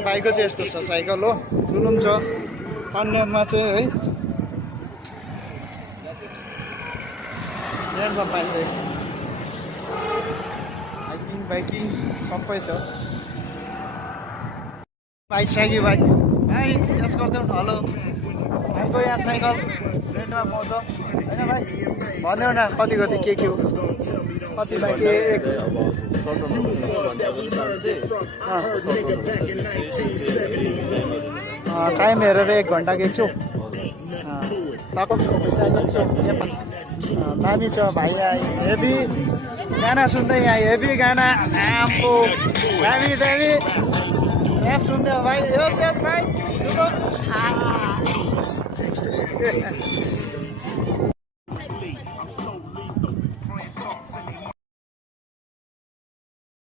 बाइकको चाहिँ यस्तो छ साइकल हो ठुलो छ पाण्ड्यानमा चाहिँ है हेर्दा पाइन्छ बाइकिङ सबै छ बाइक साइकल भाइ यस गरिदेऊ न हेलो भाइको यहाँ साइकल रेन्टमा पाउँछ होइन भाइ भन्यो न कति कति के हो कति भाइ के टाइम हेरेर 1 घण्टा एकछु तपाईँको पैसा दामी छ भाइ हेभी गाना सुन्दै यहाँ हेभी गाना आम्बो दामी दामी ऱ्याप सुन्दै भाइ यो चाहिँ भाइ